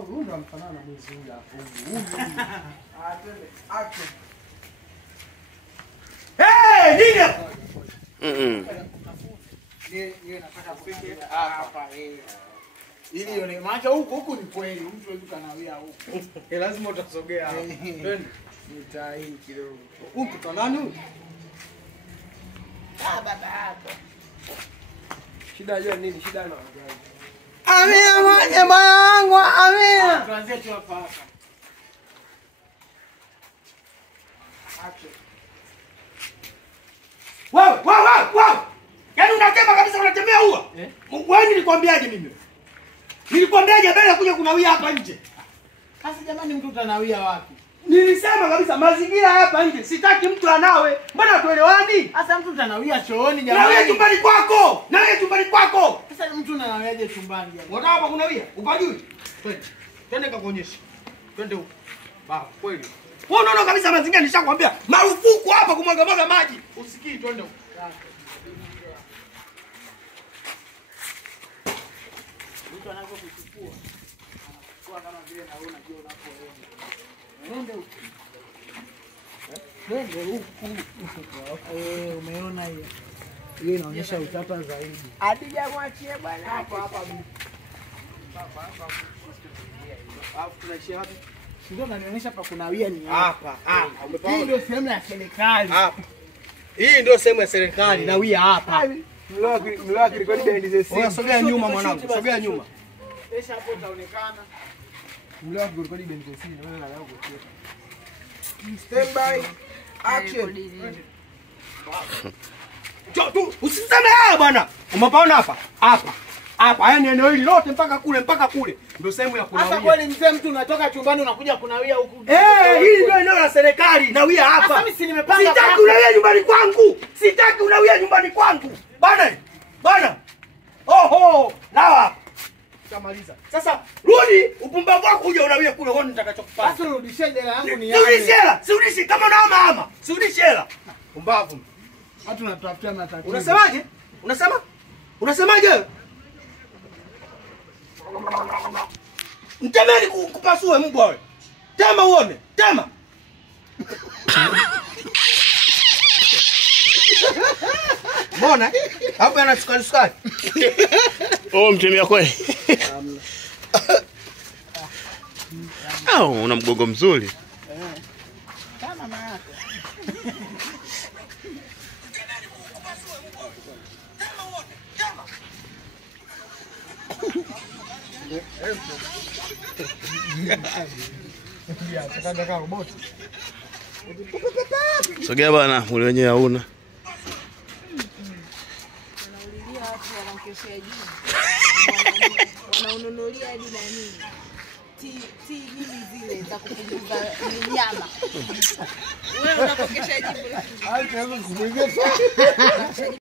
huyu ndo mfanana na mwizi huyu hapo. Huyu. Twende. Action. Nini hapo? Yeye nataka kufike hapa ili yone maana huku ni kweli mtu yuko kanawia huku. Lazima utasogea hapo. Twende. Nitai kidogo. Huku kwa nani huyu? Baba hapo. Shida hiyo nini? Shida na gani? Amina mwana wangu, amina. Tuanzie tu hapa hapa. Action. Wow! Yaani unasema kabisa unatembea huwa? Wewe nilikwambiaje mimi? Nilikwambiaje mbele kuja kunawia hapa nje? Sasa jamani mtu utanawia wapi? Nilisema kabisa mazingira hapa nje sitaki mtu anawe. Mbona tuelewani? Sasa mtu utanawia chooni jamani. Nawia chumbani kwako. Nawia chumbani kwako. Sasa mtu unanawiaje chumbani jamani? Unataka hapa kunawia? Upajui? Twende. Twende kakuonyesha. Twende huko. Baba, kweli. Wewe unaona kabisa mazingira nishakwambia marufuku hapa kumwaga maji. Usikii twende huko. Mtu anapokuchukua anachukua kama vile na wewe unajua unapoenda. Nende huko. Nende huko. Umeona hiyo? Hiyo inaonyesha utata zaidi. Adija mwachie bwana. Hapa. Alafu tunaishia wapi? Ndio unanionyesha pa kunawia ni hapa. Hii ndio sehemu ya serikali. Hapa. Hii ndio sehemu ya serikali nawia hapa. Mlaki rekodi behind the scene. Sogea nyuma mwanangu, sogea nyuma. Pesa hapo itaonekana. Mlaki rekodi behind the scene, wewe unalala huko. Stand by. Action. Tu usiseme haya bwana. Umepaona hapa? Hapa yani eneo hili lote mpaka kule. Ndio sehemu ya kunawia. Sasa kwani mzee mtu unatoka chumbani unakuja kunawia huku? Hili ndio eneo la serikali. Nawia hapa. Sasa mimi si nimepanga. Sitaki unawia nyumbani kwangu. Sitaki unawia nyumbani kwangu. Bwana. Oho, nawa. Kamaliza. Sasa rudi upumbavu wako uje unawia kule uone nitakachokufanya. Sasa rudishie hela yangu ni yangu. Siudishi kama naama. Siudishi hela. Pumbavu. Watu tunatafutia matatizo. Unasemaje? Unasemaje? Mtemeni kupasue mbwa wewe. Tema uone. Tema. Mbona? Hapo ana sukari. Mtemea kweli. Una mgongo mzuri. Kama maana. Sogea bana, ule wenyewe hauna. Wanaulilia watu wanamkeshea jini. Wanaununulia hadi na nini? Nini zile za kupunguza nyama. Wewe unapokesha jibu.